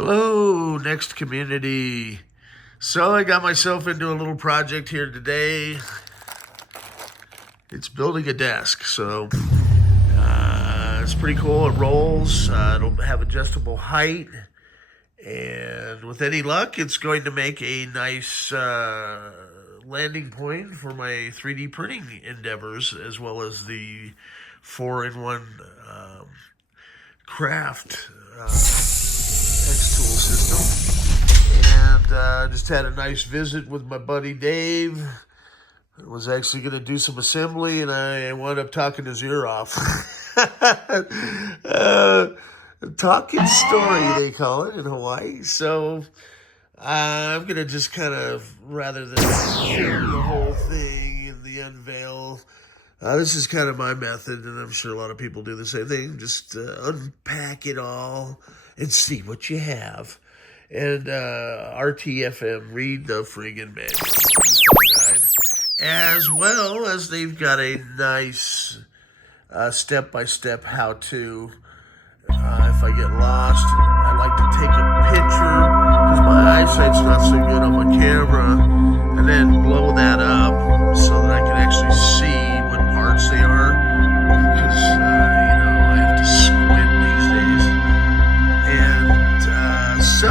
Hello, next community. So I got myself into a little project here today. It's building a desk, so it's pretty cool. It rolls. It'll have adjustable height, and with any luck, it's going to make a nice landing point for my 3D printing endeavors, as well as the 4-in-1 craft X-tool system. And just had a nice visit with my buddy Dave. I was actually going to do some assembly, and I wound up talking his ear off. Talking story, they call it in Hawaii. So I'm going to just kind of, rather than show the whole thing in the unveil, this is kind of my method, and I'm sure a lot of people do the same thing. Just unpack it all and see what you have. And RTFM, read the friggin' manual guide. As well as they've got a nice step-by-step how-to. If I get lost, I like to take a picture, because my eyesight's not so good on my camera, and then blow that up so that I can actually see what parts they are, because, I have to squint these days. And so,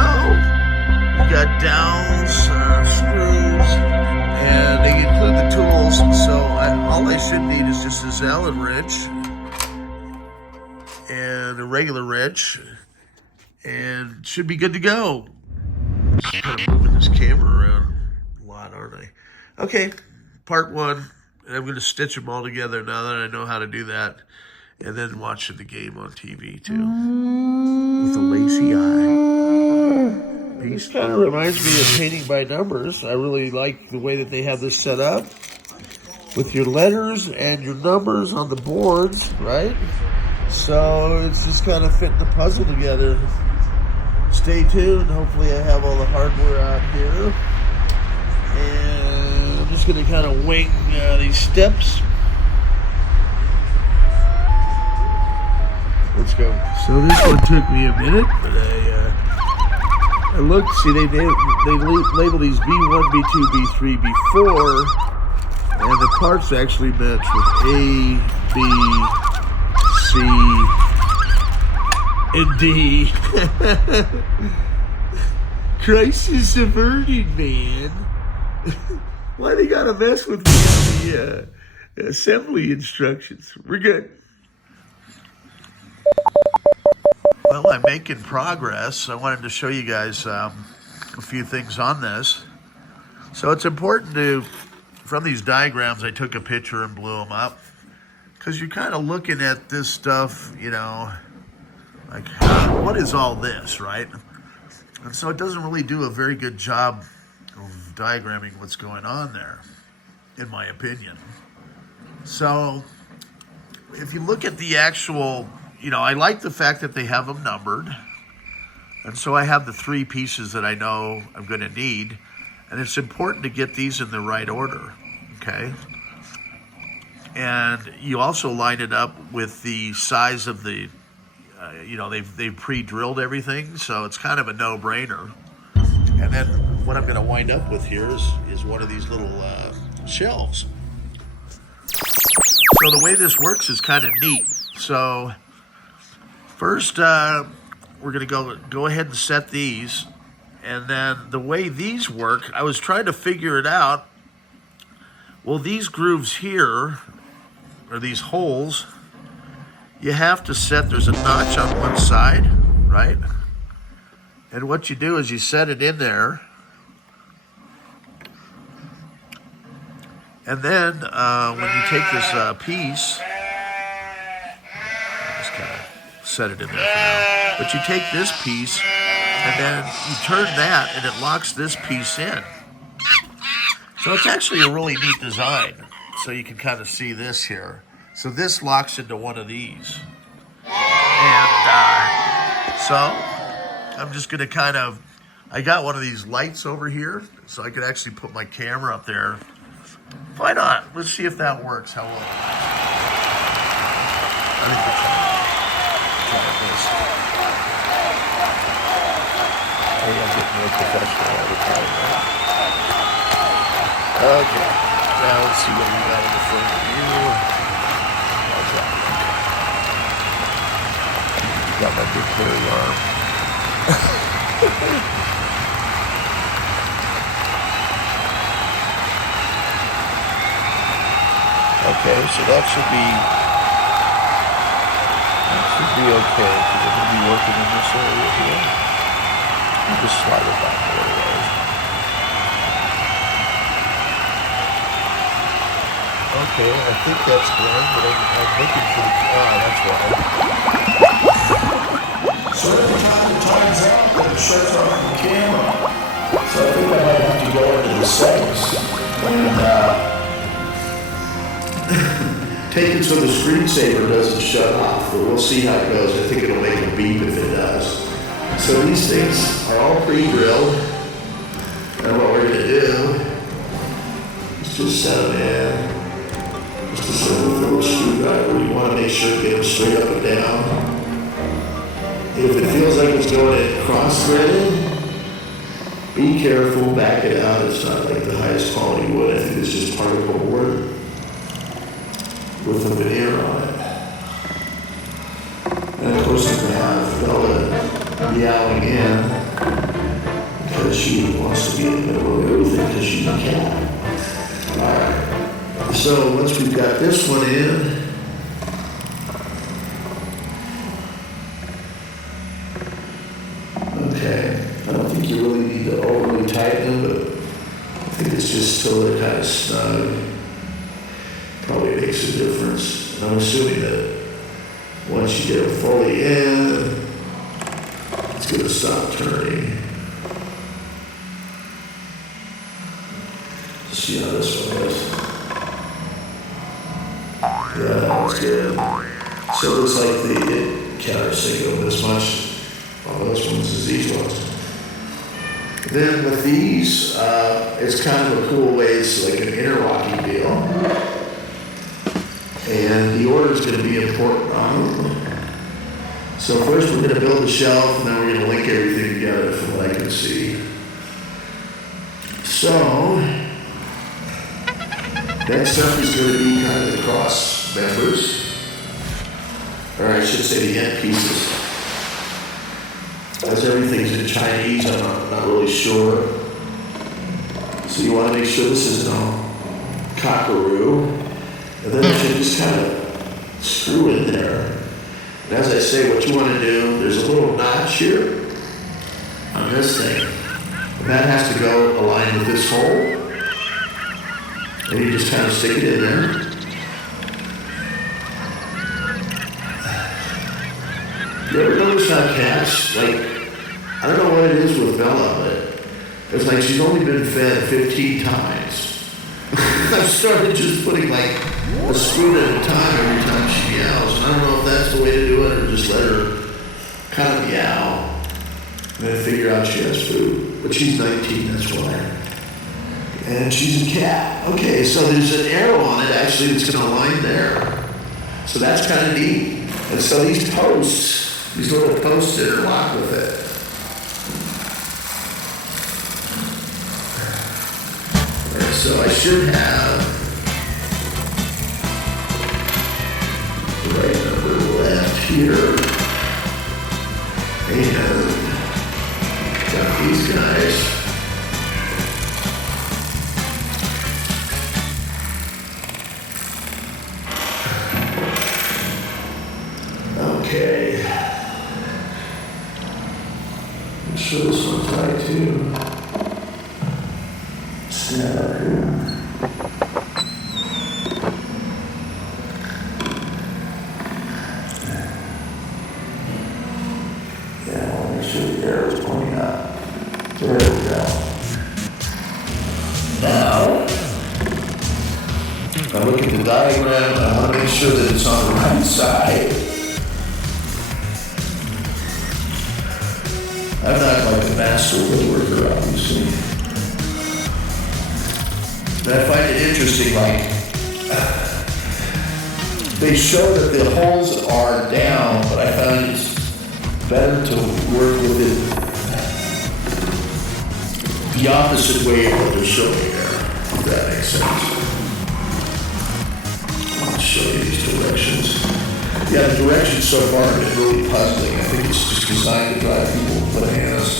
we've got dowels, screws, and they include the tools, so all I should need is just this Allen wrench and a regular wrench, and should be good to go. Just kind of moving this camera around a lot, aren't I? Okay, part one, and I'm going to stitch them all together now that I know how to do that, and then watching the game on TV too, with a lazy eye. This kind of reminds me of painting by numbers. I really like the way that they have this set up, with your letters and your numbers on the boards, right? So it's just kind of fitting the puzzle together. Stay tuned. Hopefully I have all the hardware out here. And I'm just going to kind of wing these steps. Let's go. So this one took me a minute, but I looked. See, they label these B1, B2, B3, B4. And the parts actually match with A, B, C, and D. Crisis averted, man. Why they gotta mess with me on the assembly instructions? We're good. Well, I'm making progress. I wanted to show you guys a few things on this. So it's important to, from these diagrams, I took a picture and blew them up, because you're kind of looking at this stuff, like, what is all this, right? And so it doesn't really do a very good job of diagramming what's going on there, in my opinion. So if you look at the actual, I like the fact that they have them numbered. And so I have the 3 pieces that I know I'm going to need. And it's important to get these in the right order, okay? And you also line it up with the size of the, they've pre-drilled everything, so it's kind of a no-brainer. And then what I'm going to wind up with here is one of these little shelves. So the way this works is kind of neat. So first, we're going to go ahead and set these. And then the way these work, I was trying to figure it out. Well, these grooves here, or these holes, you have to set, there's a notch on one side, right? And what you do is you set it in there. And then when you take this piece, just kind of set it in there for now. But you take this piece, and then you turn that, and it locks this piece in. So it's actually a really neat design. So you can kind of see this here. So this locks into one of these. And so I'm just going to I got one of these lights over here, so I could actually put my camera up there. Why not? Let's see if that works. How will it? I think it's try this. Maybe I'm getting more professional all the time, right? Okay, now let's see what we got in the front of you. How's that? Got my big hairy arm. Okay, so that should be okay, because I'm going to be working in this area here. I'll just slide it back a little ways. Okay, I think that's done, but I'm looking for that's why. So every time it times out, then it shuts off the camera. So I think I might have to go into the settings and take it so the screensaver doesn't shut off, but we'll see how it goes. I think it'll make a beep if it does. So these things are all pre-drilled, and what we're going to do is just set them in. Just a simple little screwdriver. You want to make sure to get them straight up and down. If it feels like it's going cross-threaded, be careful, back it out. It's not like the highest quality wood. I think it's just particle board with a veneer on it. And of course, I'm going to have Bella meowing in because she wants to be in the middle of everything because she's a cat. Alright, so once we've got this one in, okay, I don't think you really need to overly tighten them, but I think it's just till they're kind of snug. Probably makes a difference. And I'm assuming that once you get it fully in, it's going to stop turning. Let's see how this one is. Yeah, that's good. So it looks like they did countersink them this much on those ones as these ones. Then with these, it's kind of a cool way. It's like an interlocking deal. And the order is going to be important on them. So first we're going to build the shelf, and then we're going to link everything together from what I can see. So, next up is going to be kind of the cross members. Or I should say the end pieces. As everything's in Chinese, I'm not really sure. So you want to make sure this isn't all cockaroo. And then you should just kind of screw in there. And as I say, what you want to do, there's a little notch here on this thing. And that has to go aligned with this hole. And you just kind of stick it in there. You ever notice how cats, like, I don't know what it is with Bella, but it's like she's only been fed 15 times. I've started just putting like a spoon at a time every time she meows. And I don't know if that's the way to do it or just let her kind of meow and then figure out she has food. But she's 19, that's why. And she's a cat. Okay, so there's an arrow on it actually that's going to align there. So that's kind of neat. And so these posts, these little posts interlock with it. And so I should have the right number left here. And got these guys. Okay. I'm sure this one's right too. Stand up here. Yeah, I want to make sure the arrow's pointing up. There we go. Now, I look at the diagram and I want to make sure that it's on the right side. I'm not like a master woodworker, obviously. But I find it interesting, like, they show that the holes are down, but I found it's better to work with it the opposite way of what they're showing there, if that makes sense. I'll show you these directions. Yeah, the directions so far have been really puzzling. I think it's just designed to drive people bananas.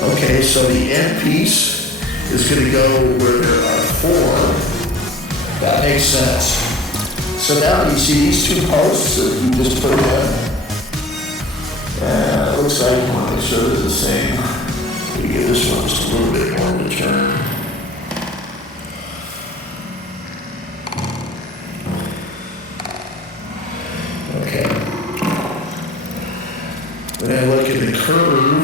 Okay, so the end piece is going to go where there are 4. That makes sense. So now you see these 2 posts that you just put in. And it looks like I want to make sure they're the same. We give this one just a little bit more of a turn. Okay. When I look at the curve,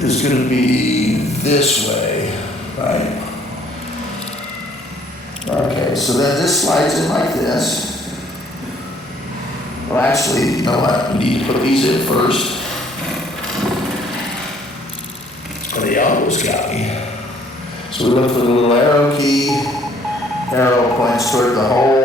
it's going to be this way, right? Okay, so then this slides in like this. Well, actually, you know what? We need to put these in first. Oh, they almost got me. So we look for the little arrow key. Arrow points toward the hole.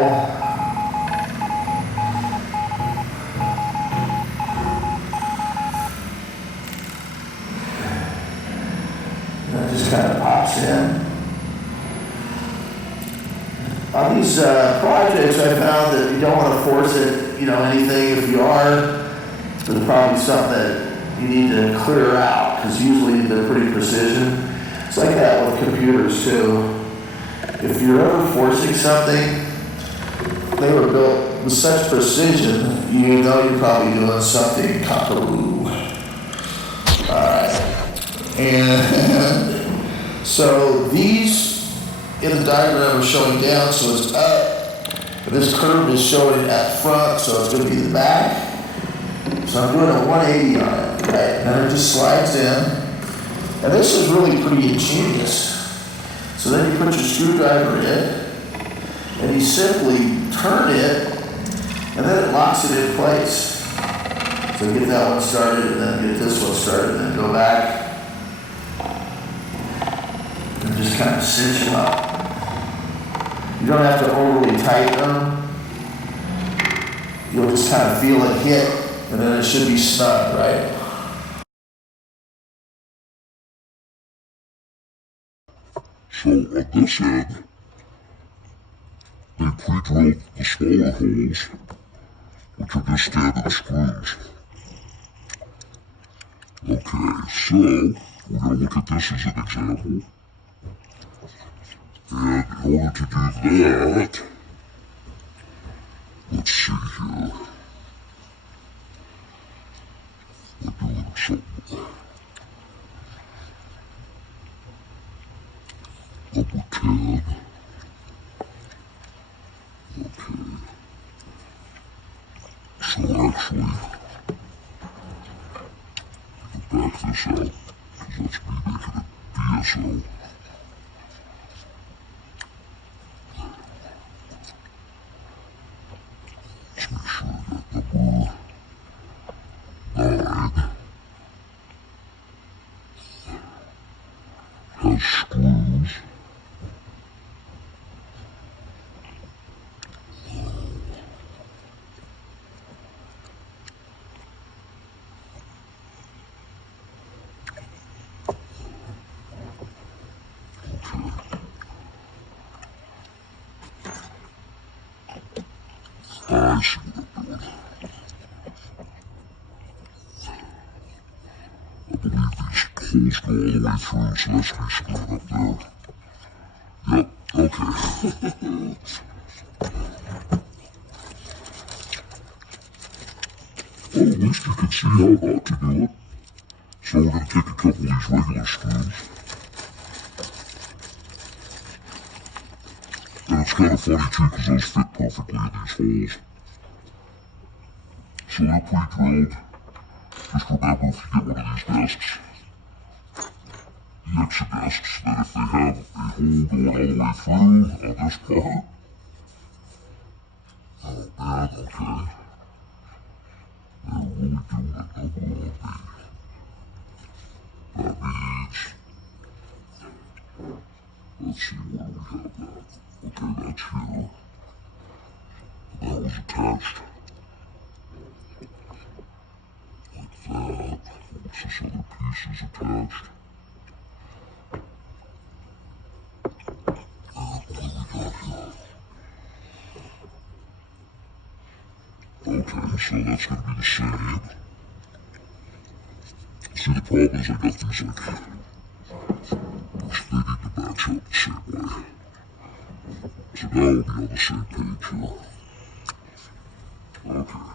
And that just kind of pops in. On these projects, I found that you don't want to force it, anything. If you are, there's probably something that you need to clear out, because usually they're pretty precision. It's like that with computers too. If you're ever forcing something, they were built with such precision, you know you're probably doing something cockaroo. Alright. And so these in the diagram are showing down, so it's up. But this curve is showing at front, so it's going to be the back. So I'm doing a 180 on it, right? And it just slides in. And this is really pretty ingenious. So then you put your screwdriver in, and you simply turn it, and then it locks it in place. So get that one started, and then get this one started, and then go back, and just kind of cinch them up. You don't have to overly tighten them. You'll just kind of feel it hit, and then it should be snug, right? So on this end, they pre-drilled the smaller holes, which are just standard screws. Okay, so we're going to look at this as an example. And in order to do that, let's see here. We're doing something. Number 10. Okay. So actually, back this out, because that's me making it DSO. Let's make sure I got number 9 has screws. I see what I'm doing. I believe these holes go all the way through, so that's me screwing up there. Yep, okay. Well, at least you can see how not to do it. So we're going to take a couple of these regular screws. And it's kind of funny too, because those fit perfectly in these holes. So they're pre-drilled. Just remember, if you get one of these desks, the exit desks, that if they have a hole going all the way through on this part, oh man, okay. They're really doing a number on me. That means, let's see, where do we have that? Okay, that's here. attached. Like that. Once this other piece is attached. And what do we got here? Okay, so that's going to be the same. See, the problem is I got these like, they need to match up the same way. So now we'll be on the same page here. Okay.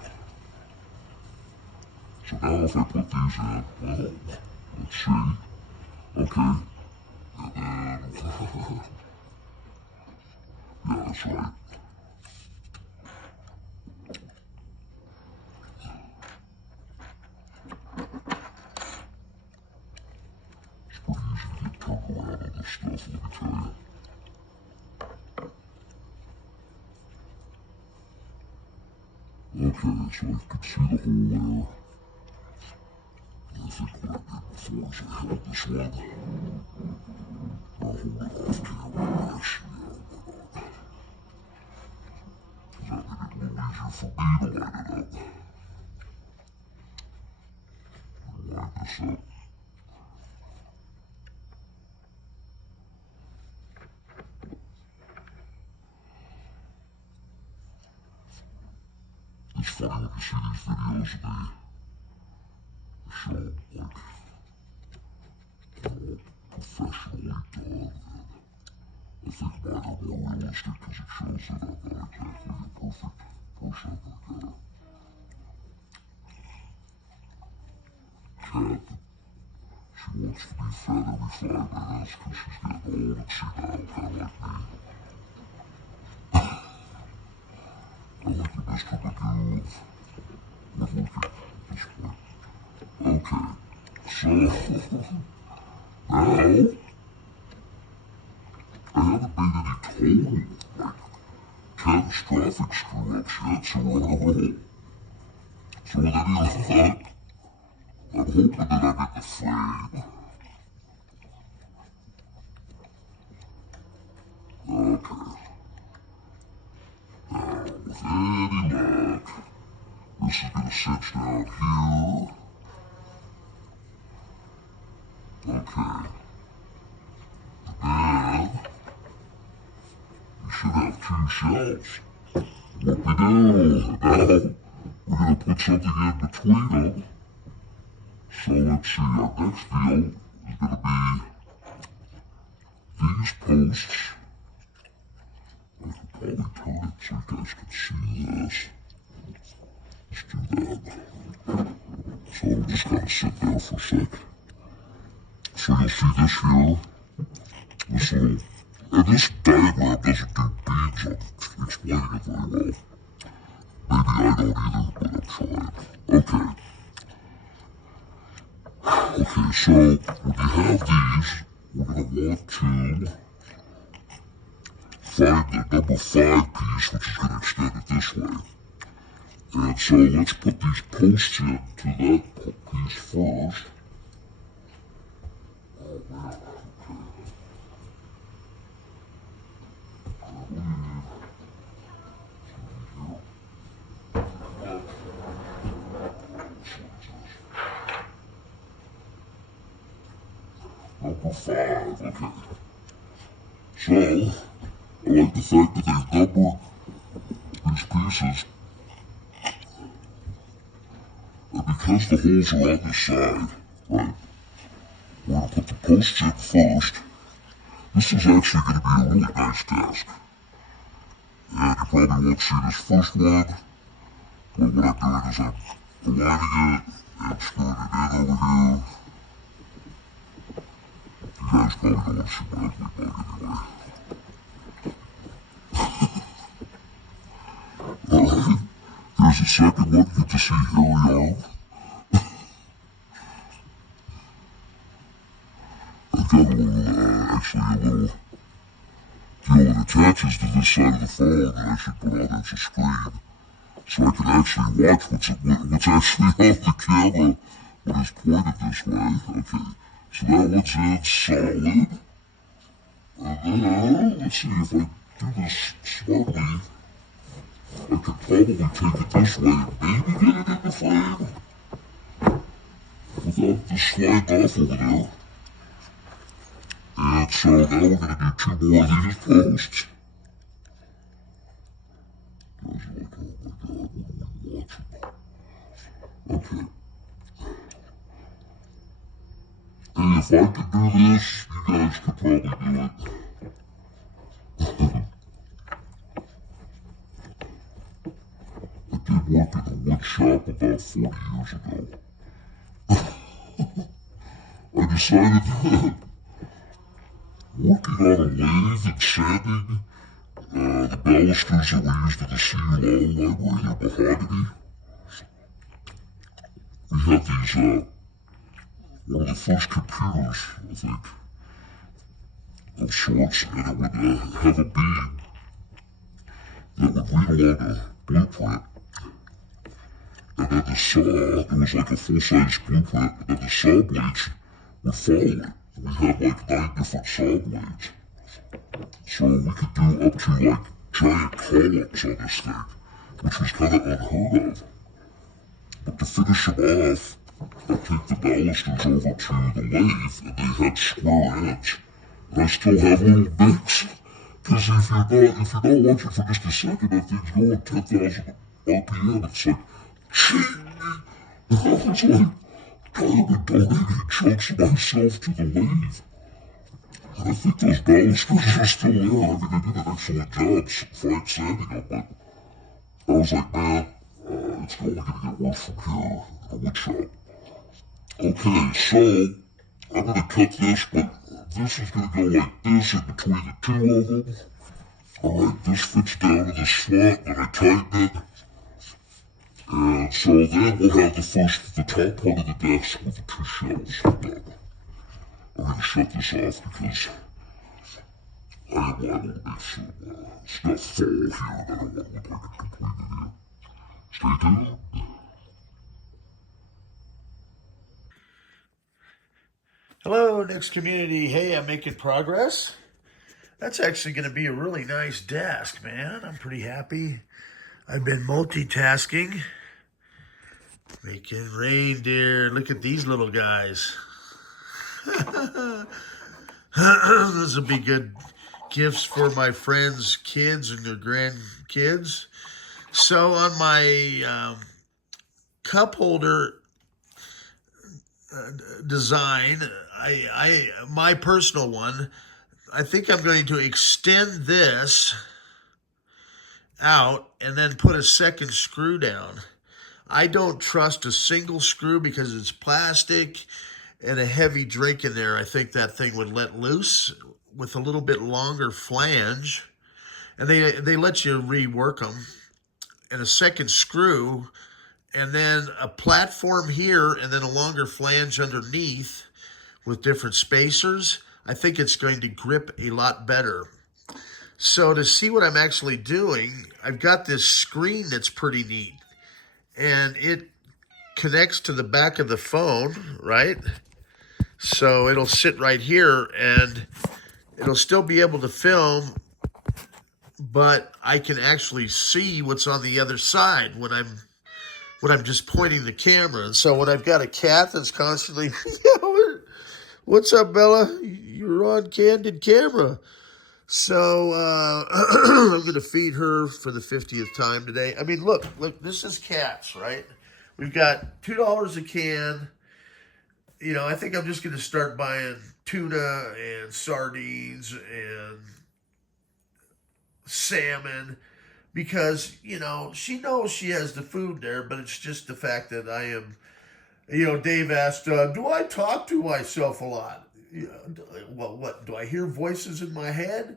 So now if I put these in, well, let's see. Okay. And then, yeah, that's right. It's pretty easy to get turned around on this stuff, let me tell you. Okay, so I can see the hole there. I think what I did before is I held this one. I'll hold it off camera, actually, yeah, why not? Because that made it a little easier for me to line it up. Line this up. It's funny when you see these videos and they show like all professionally done. I think mine are more realistic because it shows that I'm not exactly a perfect person. I got a cat that she wants to be fed every 5 minutes because she's getting old and senile, kind of like me. I like the Mr. Magoo of woodworking at this point. Okay, so now I haven't made any total, like, catastrophic screw-ups yet, so we're on a roll. So with any luck, I'm hoping that I'm in the frame. Okay. Now, with any luck, this is gonna cinch down here. Okay. And we should have 2 shelves. What we do? Now, we're gonna put something in between them. So let's see, our next deal is gonna be these posts. I could probably turn it so you guys can see this. Let's do that. So it'll just kind of sit there for a sec. So you'll see this here, this little, and this diagram doesn't do beans on explaining it very well. Maybe I don't either, but I'm trying. Okay. Okay, so when you have these, we're going to want to find the number 5 piece, which is going to extend it this way. And so let's put these posts into that piece first. Oh man, number 5, okay. So, I like the fact that they've numbered these pieces. And because the holes are on this side, right, we're going to put the posts in first. This is actually going to be a really nice desk. And you probably won't see this first one, but what I'm doing is I'm aligning it and screwing it in over here. You guys probably don't want to see my ugly mug anyway. Alright, here's the second one. You get to see hairy arm. I've got a little, actually a little deal that attaches to this side of the phone that I should put on as a screen. So I can actually watch what's actually on the camera when it's pointed this way. Okay, so that one's in solid. And then, let's see if I do this smartly. I could probably take it this way and maybe get it in the frame without this flying off over there. And so now we're going to do 2 more of these posts. Guys are like, oh my god, what are we watching? Okay. Hey, if I could do this, you guys could probably do it. I did work in a wood shop about 40 years ago. I decided that working on a lathe and sanding the balusters that we used in the CUL library in Mahogany, we had these, one of the first computers, I think, of sorts, and it would have a beam that would read along a blueprint. And then the saw, it was like a full-size blueprint, and then the saw blades would follow it. We had like 9 different saw blades. So we could do up to like giant columns on this thing, which was kind of unheard of. But to finish them off, I'd take the balusters over to the lathe, and they had square ends. And I still have little nicks. Because if you're not watching for just a second, that thing's going 10,000 RPM. It's like, ching! And I was like, I have been donating chunks of myself to the lathe. And I think those balusters are still there. I mean, they did an excellent job fine sanding them, but I was like, man, it's only going to get worse from here in a wood shop. Okay, so I'm going to cut this, but this is going to go like this in between the 2 of them. Alright, this fits down in the slot, and I tighten it. And so then we'll have the top part of the desk with the 2 shelves done. I'm going to shut this off because I am liable to make some stuff fall here, and I don't want to look like a complete idiot. Stay tuned. Hello, next community. Hey, I'm making progress. That's actually going to be a really nice desk, man. I'm pretty happy. I've been multitasking. Making reindeer. Look at these little guys. Those will be good gifts for my friends' kids and their grandkids. So on my cup holder design, my personal one, I think I'm going to extend this out and then put a second screw down. I don't trust a single screw because it's plastic and a heavy drink in there. I think that thing would let loose with a little bit longer flange. And they let you rework them. And a second screw, and then a platform here, and then a longer flange underneath with different spacers. I think it's going to grip a lot better. So to see what I'm actually doing, I've got this screen that's pretty neat. And it connects to the back of the phone, right? So it'll sit right here, and it'll still be able to film, but I can actually see what's on the other side when I'm just pointing the camera. And so when I've got a cat that's constantly, what's up, Bella? You're on candid camera. So I'm going to feed her for the 50th time today. I mean, look, this is cats, right? We've got $2 a can. You know, I think I'm just going to start buying tuna and sardines and salmon because, you know, she knows she has the food there, but it's just the fact that I am, you know, Dave asked, do I talk to myself a lot? Well, what, do I hear voices in my head?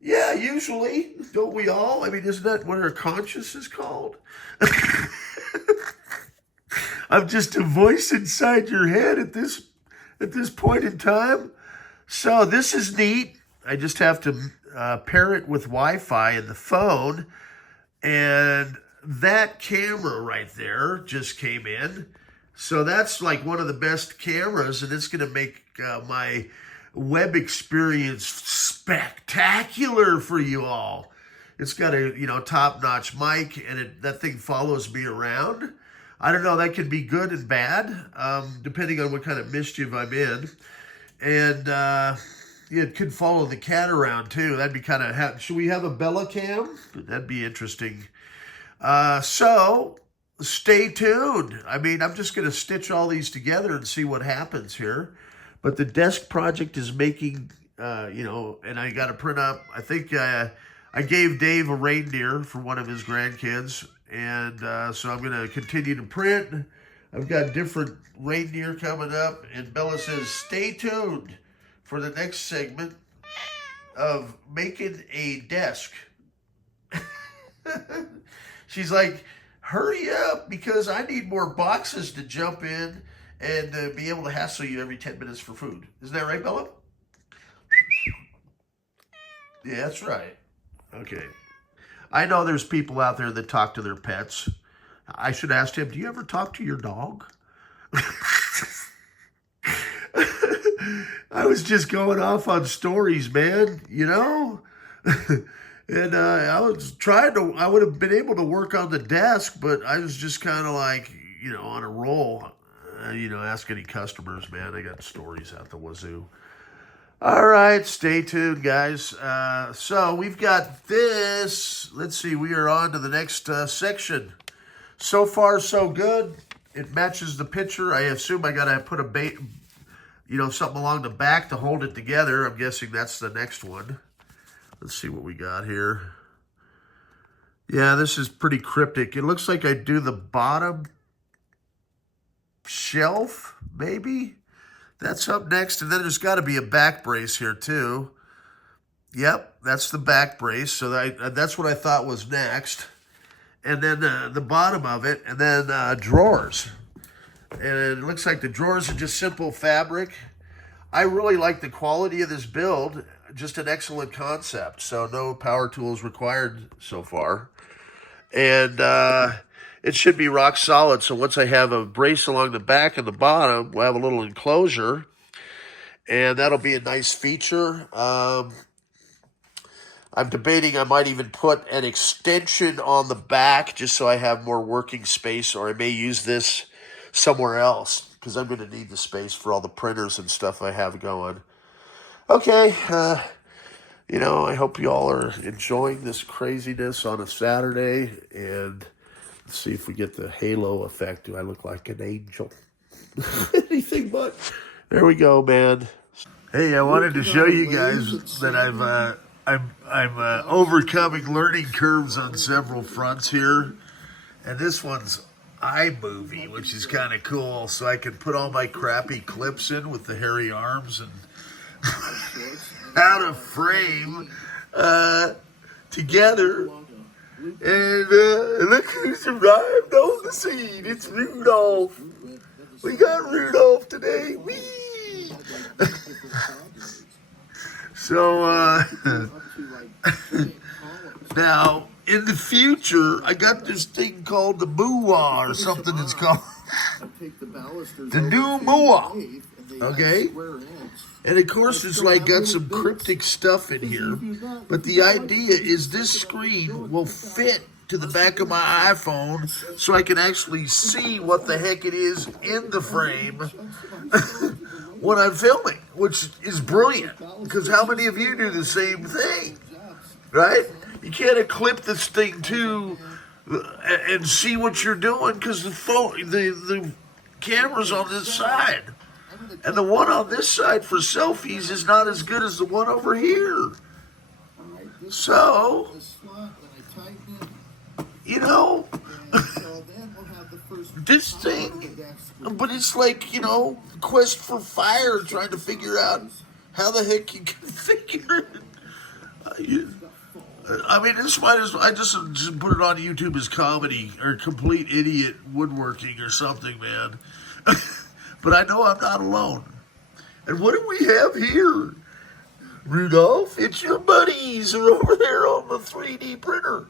Yeah, usually. Don't we all? I mean, isn't that what our conscience is called? I'm just a voice inside your head at this point in time. So this is neat. I just have to pair it with Wi-Fi in the phone. And that camera right there just came in. So that's like one of the best cameras, and it's going to make my web experience spectacular for you all. It's got a, top-notch mic, and that thing follows me around. I don't know, that could be good and bad, depending on what kind of mischief I'm in. And it could follow the cat around, too. That'd be kind of... Should we have a Bella cam? That'd be interesting. So, stay tuned. I mean, I'm just going to stitch all these together and see what happens here. But the desk project is making, and I got to print up. I think I gave Dave a reindeer for one of his grandkids. And so I'm going to continue to print. I've got different reindeer coming up. And Bella says, stay tuned for the next segment of making a desk. She's like, hurry up, because I need more boxes to jump in and be able to hassle you every 10 minutes for food. Isn't that right, Bella? Yeah, that's right. Okay. I know there's people out there that talk to their pets. I should ask him, do you ever talk to your dog? I was just going off on stories, man, And I would have been able to work on the desk, but I was just kind of like, on a roll. Ask any customers, man. I got stories out the wazoo. All right, stay tuned, guys. So we've got this. Let's see, we are on to the next section. So far, so good. It matches the picture. I assume I got to put something along the back to hold it together. I'm guessing that's the next one. Let's see what we got here. Yeah, this is pretty cryptic. It looks like I do the bottom shelf, maybe. That's up next. And then there's got to be a back brace here, too. Yep, that's the back brace. So that's what I thought was next. And then the bottom of it, and then drawers. And it looks like the drawers are just simple fabric. I really like the quality of this build. Just an excellent concept. So no power tools required so far. And it should be rock solid. So once I have a brace along the back and the bottom, we'll have a little enclosure. And that'll be a nice feature. I'm debating I might even put an extension on the back just so I have more working space, or I may use this somewhere else because I'm going to need the space for all the printers and stuff I have going. Okay, I hope you all are enjoying this craziness on a Saturday, and let's see if we get the halo effect. Do I look like an angel? Anything but. There we go, man. Hey, I wanted to show you guys that I'm overcoming learning curves on several fronts here, and this one's iMovie, which is kind of cool, so I can put all my crappy clips in with the hairy arms and out of frame together. And look who's arrived on the scene. It's Rudolph. We got Rudolph today. Whee! So, now, in the future, I got this thing called the Mooah, or something it's called. The new Mooah. Okay? And of course, it's like got some cryptic stuff in here. But the idea is this screen will fit to the back of my iPhone so I can actually see what the heck it is in the frame when I'm filming, which is brilliant. Because how many of you do the same thing, right? You can't clip this thing too and see what you're doing because the camera's on this side. And the one on this side for selfies is not as good as the one over here. So, this thing, but it's like, quest for fire, trying to figure out how the heck you can figure it. I mean, I just put it on YouTube as comedy or complete idiot woodworking or something, man. But I know I'm not alone. And what do we have here? Rudolph, it's your buddies are over there on the 3D printer.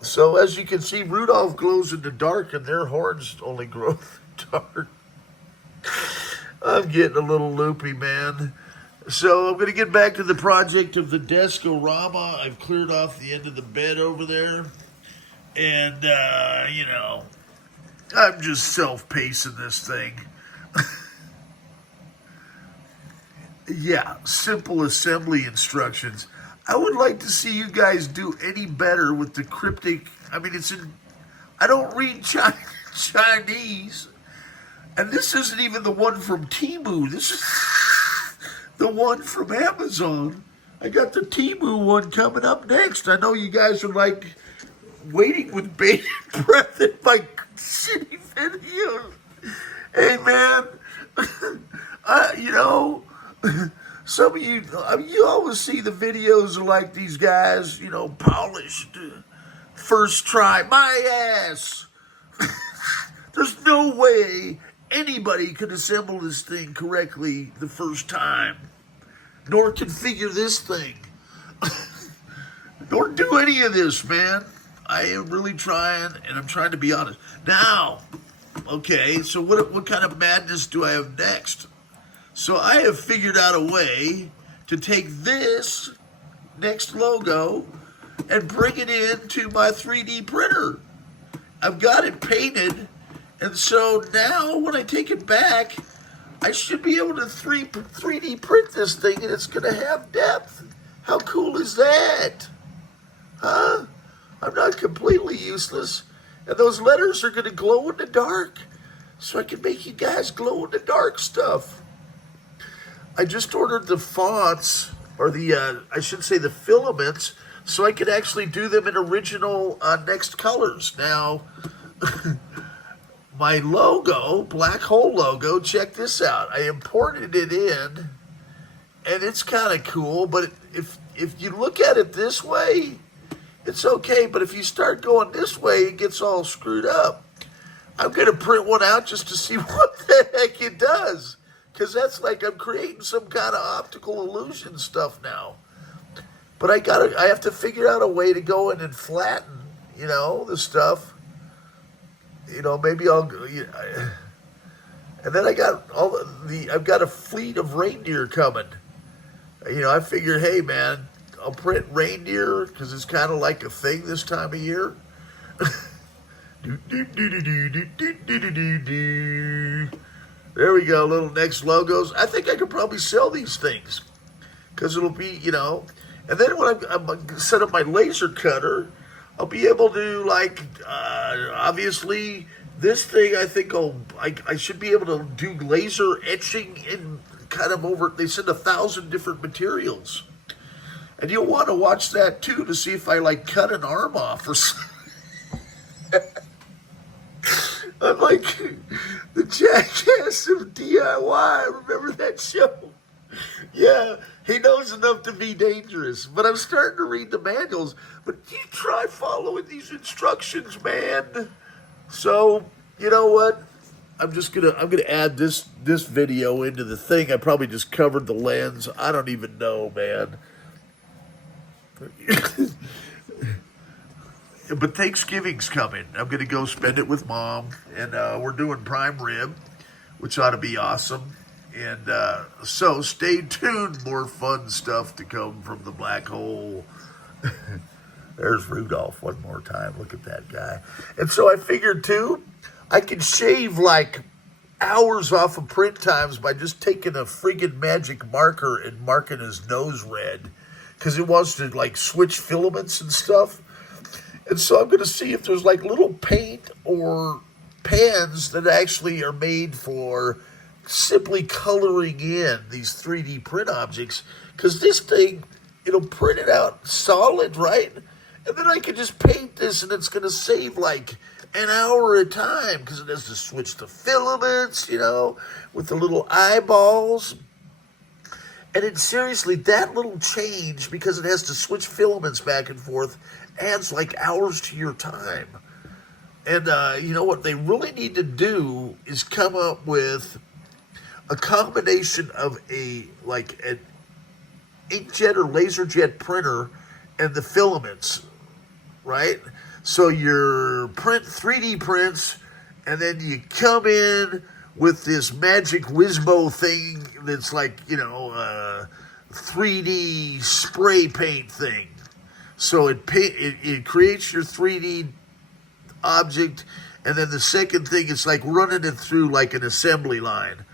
So as you can see, Rudolph glows in the dark and their horns only glow in the dark. I'm getting a little loopy, man. So I'm going to get back to the project of the Deskorama. I've cleared off the end of the bed over there. And, I'm just self-pacing this thing. Yeah, simple assembly instructions. I would like to see you guys do any better with the cryptic. I mean, I don't read Chinese. And this isn't even the one from Temu. This is the one from Amazon. I got the Temu one coming up next. I know you guys are like waiting with bated breath at my shitty videos. Hey, man. Some of you, you always see the videos of like these guys, polished, first try, my ass. There's no way anybody could assemble this thing correctly the first time, nor configure this thing, nor do any of this, man. I am really trying, and I'm trying to be honest. Now, okay, so what kind of madness do I have next? So I have figured out a way to take this next logo and bring it into my 3D printer. I've got it painted, and so now when I take it back, I should be able to 3D print this thing, and it's going to have depth. How cool is that? Huh? I'm not completely useless, and those letters are going to glow in the dark, so I can make you guys glow in the dark stuff. I just ordered the fonts, or I should say the filaments, so I could actually do them in original next colors. Now, my logo, black hole logo, check this out. I imported it in, and it's kind of cool, but if you look at it this way, it's okay, but if you start going this way, it gets all screwed up. I'm going to print one out just to see what the heck it does. Because that's like I'm creating some kind of optical illusion stuff now. But I have to figure out a way to go in and flatten, the stuff. Maybe I'll, and then I got I've got a fleet of reindeer coming. I figured, hey man, I'll print reindeer because it's kind of like a thing this time of year. There we go, little next logos. I think I could probably sell these things because it'll be, and then when I set up my laser cutter, I'll be able to obviously this thing I think I should be able to do laser etching in kind of over, they send 1,000 different materials. And you'll want to watch that too to see if I cut an arm off or something. I'm like the jackass of DIY. Remember that show? Yeah, he knows enough to be dangerous. But I'm starting to read the manuals. But you try following these instructions, man. So, you know what? I'm gonna add this video into the thing. I probably just covered the lens. I don't even know, man. But Thanksgiving's coming. I'm going to go spend it with Mom. And we're doing prime rib, which ought to be awesome. And so stay tuned. More fun stuff to come from the black hole. There's Rudolph one more time. Look at that guy. And so I figured, too, I could shave hours off of print times by just taking a friggin' magic marker and marking his nose red. Because it wants to, switch filaments and stuff. And so I'm going to see if there's little paint or pens that actually are made for simply coloring in these 3D print objects. Because this thing, it'll print it out solid, right? And then I can just paint this and it's going to save an hour at a time because it has to switch the filaments, with the little eyeballs. And it seriously, that little change, because it has to switch filaments back and forth, adds hours to your time. And what they really need to do is come up with a combination of an inkjet or laser jet printer and the filaments, right? So your 3D prints, and then you come in with this magic Wizmo thing that's like, 3D spray paint thing. So it creates your 3D object, and then the second thing is like running it through like an assembly line.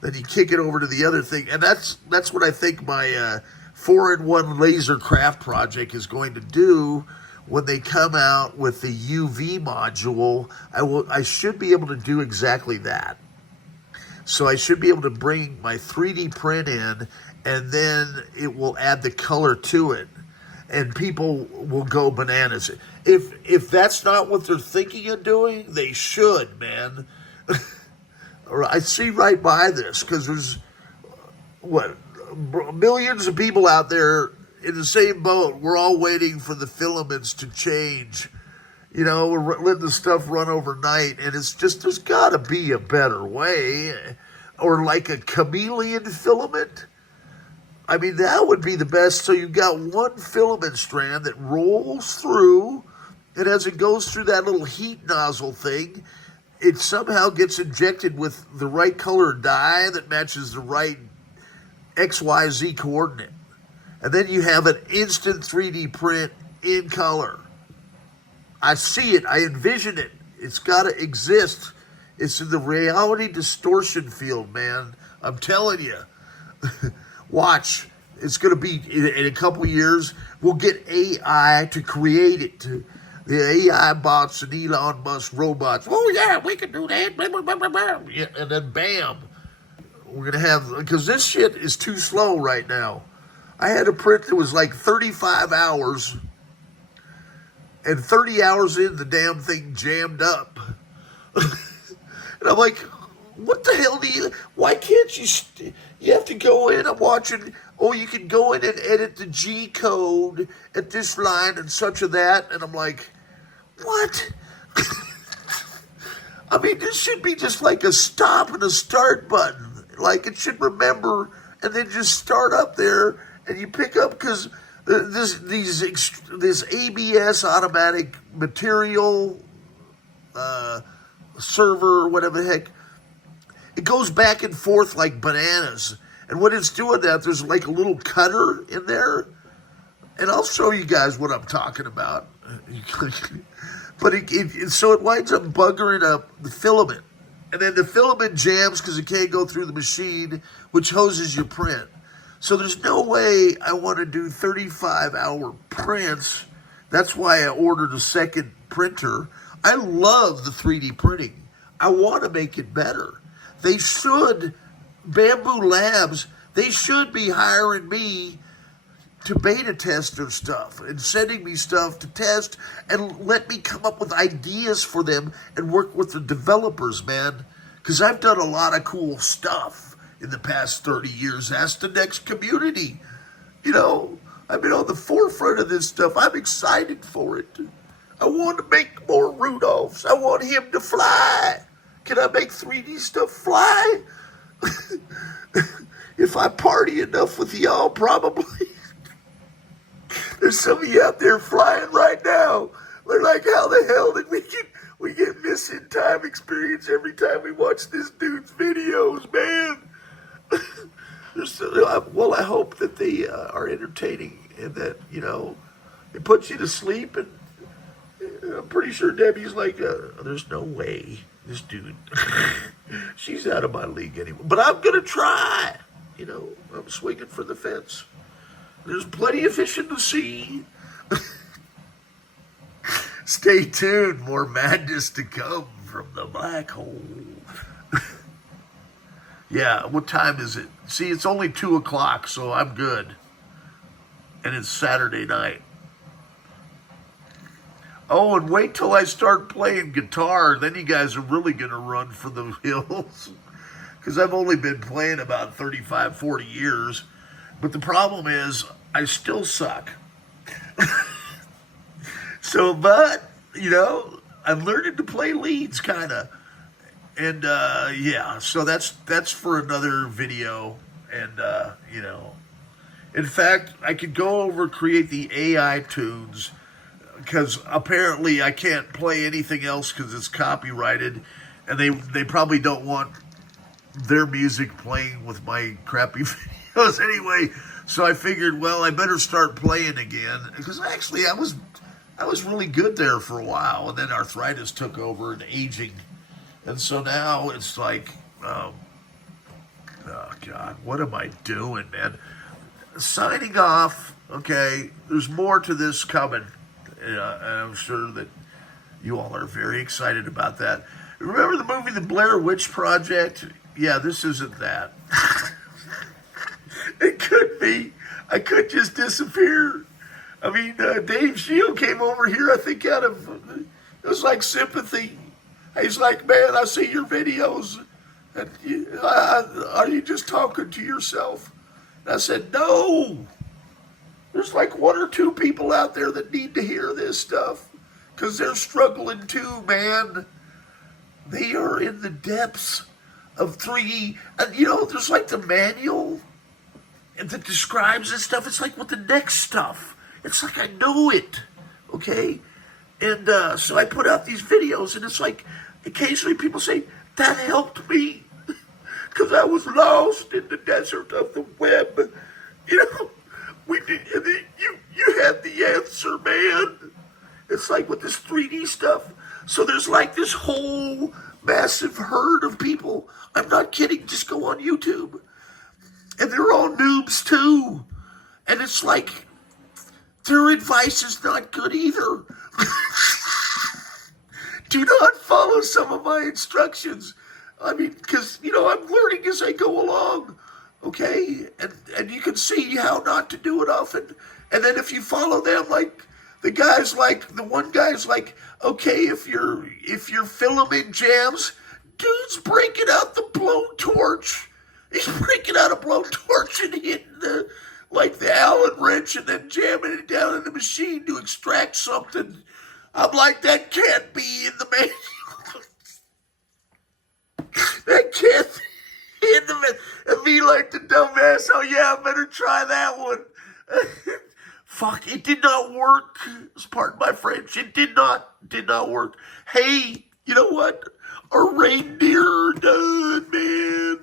Then you kick it over to the other thing, and that's what I think my 4-in-1 laser craft project is going to do when they come out with the UV module. I should be able to do exactly that. So I should be able to bring my 3D print in, and then it will add the color to it, and people will go bananas. If that's not what they're thinking of doing, they should, man. I see right by this, because there's millions of people out there in the same boat. We're all waiting for the filaments to change. We're letting the stuff run overnight, and it's just, there's got to be a better way, or like a chameleon filament. I mean, that would be the best. So you've got one filament strand that rolls through, and as it goes through that little heat nozzle thing, it somehow gets injected with the right color dye that matches the right XYZ coordinate. And then you have an instant 3D print in color. I see it. I envision it. It's got to exist. It's in the reality distortion field, man. I'm telling you. Watch. It's going to be, in a couple of years, we'll get AI to create it. The AI bots and Elon Musk robots. Oh, yeah, we can do that. Blah, blah, blah, blah, blah. Yeah, and then bam. We're going to have, because this shit is too slow right now. I had a print that was like 35 hours, and 30 hours in, the damn thing jammed up. And I'm like, what the hell why can't you, you have to go in, I'm watching, you can go in and edit the G code at this line and such of that, and I'm like, what? I mean, this should be just like a stop and a start button. Like, it should remember and then just start up there, and you pick up, because this ABS automatic material server, whatever the heck, it goes back and forth like bananas. And when it's doing that, there's like a little cutter in there, and I'll show you guys what I'm talking about. But so it winds up buggering up the filament. And then the filament jams because it can't go through the machine, which hoses your print. So there's no way I want to do 35-hour prints. That's why I ordered a second printer. I love the 3D printing. I want to make it better. They should, Bamboo Labs, they should be hiring me to beta test their stuff and sending me stuff to test and let me come up with ideas for them and work with the developers, man. Because I've done a lot of cool stuff in the past 30 years. Ask the next community. I've been on the forefront of this stuff. I'm excited for it. I want to make more Rudolphs. I want him to fly. Can I make 3D stuff fly? If I party enough with y'all, probably. There's some of you out there flying right now. We're like, how the hell did we get missing time experience every time we watch this dude's videos, man? Well, I hope that they are entertaining and that, it puts you to sleep. And I'm pretty sure Debbie's like, there's no way this dude, she's out of my league anyway. But I'm going to try. I'm swinging for the fence. There's plenty of fish in the sea. Stay tuned. More madness to come from the black hole. Yeah, what time is it? See, it's only 2 o'clock, so I'm good. And it's Saturday night. Oh, and wait till I start playing guitar. Then you guys are really going to run for the hills. Because I've only been playing about 35, 40 years. But the problem is, I still suck. So, but, I'm learning to play leads, kind of. And, yeah, so that's for another video. And, in fact, I could go over, create the AI tunes, because apparently I can't play anything else because it's copyrighted. And they probably don't want their music playing with my crappy videos anyway. So I figured, well, I better start playing again, because actually I was really good there for a while, and then arthritis took over and aging, and so now it's like, oh God, what am I doing, man? Signing off. Okay, there's more to this coming, and I'm sure that you all are very excited about that. Remember the movie The Blair Witch Project? Yeah, this isn't that. It could be. I could just disappear. I mean, Dave Shield came over here, I think, out of, it was like sympathy. He's like, man, I see your videos. And are you just talking to yourself? And I said, no. There's like one or two people out there that need to hear this stuff, because they're struggling too, man. They are in the depths of 3D. And, there's like the manual that describes this stuff. It's like with the next stuff. It's like I know it, okay? And so I put out these videos, and it's like occasionally people say, that helped me, because I was lost in the desert of the web. We did, and you had the answer, man. It's like with this 3D stuff. So there's like this whole massive herd of people. I'm not kidding. Just go on YouTube. And they're all noobs too. And it's like, their advice is not good either. Do not follow some of my instructions. I mean, because, I'm learning as I go along. Okay? And you can see how not to do it often. And then if you follow them, like, the one guy's like, okay, if you're filming jams, dude's breaking out the blowtorch. He's breaking out a blowtorch and hitting the Allen wrench and then jamming it down in the machine to extract something. I'm like, that can't be in the manual. That can't be in the manual. And me like the dumbass, oh yeah, I better try that one. Fuck, it did not work. Pardon my French. It did not work. Hey, you know what? Our reindeer are done, man.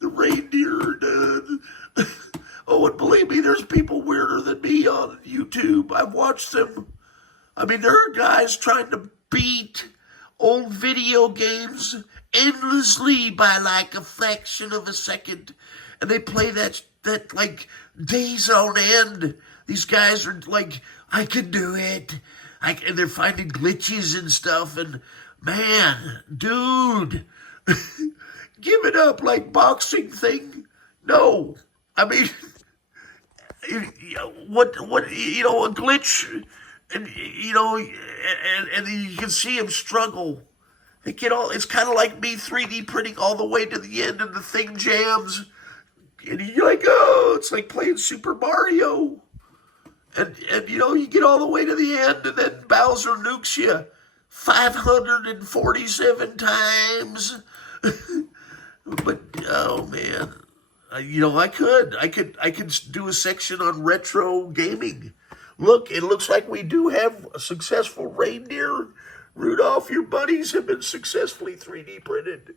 The reindeer are done. Oh, and believe me, there's people weirder than me on YouTube. I've watched them. I mean, there are guys trying to beat old video games endlessly by like a fraction of a second. And they play that like days on end. These guys are like, I can do it. And they're finding glitches and stuff. And man, dude, give it up. Like boxing thing. No, I mean, what, a glitch, and, and you can see him struggle. It's kind of like me 3D printing all the way to the end and the thing jams. And you're like, oh, it's like playing Super Mario. And you get all the way to the end, and then Bowser nukes you 547 times. But, oh, man. I could do a section on retro gaming. Look, it looks like we do have a successful reindeer. Rudolph, your buddies have been successfully 3D printed.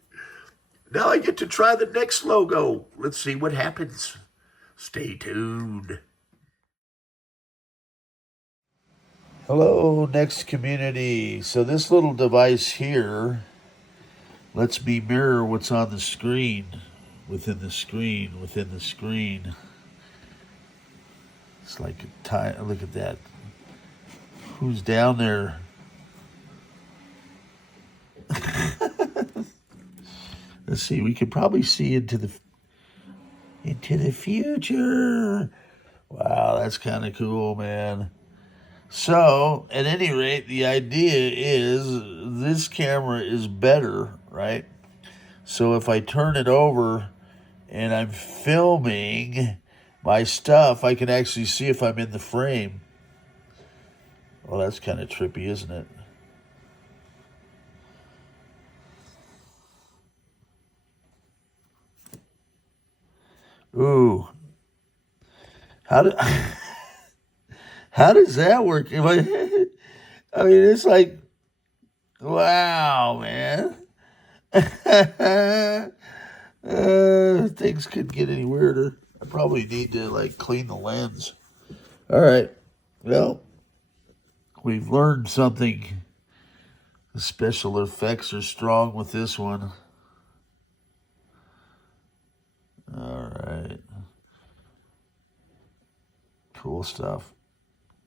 Now I get to try the next logo. Let's see what happens. Stay tuned. Hello, next community. So this little device here lets me mirror what's on the screen, within the screen. It's like a tie. Look at that. Who's down there? Let's see. We could probably see into the future. Wow, that's kind of cool, man. So, at any rate, the idea is this camera is better, right? So if I turn it over and I'm filming my stuff, I can actually see if I'm in the frame. Well, that's kind of trippy, isn't it? Ooh. How does that work? I mean, it's like, wow, man. things couldn't get any weirder. I probably need to, like, clean the lens. All right. Well, we've learned something. The special effects are strong with this one. All right. Cool stuff.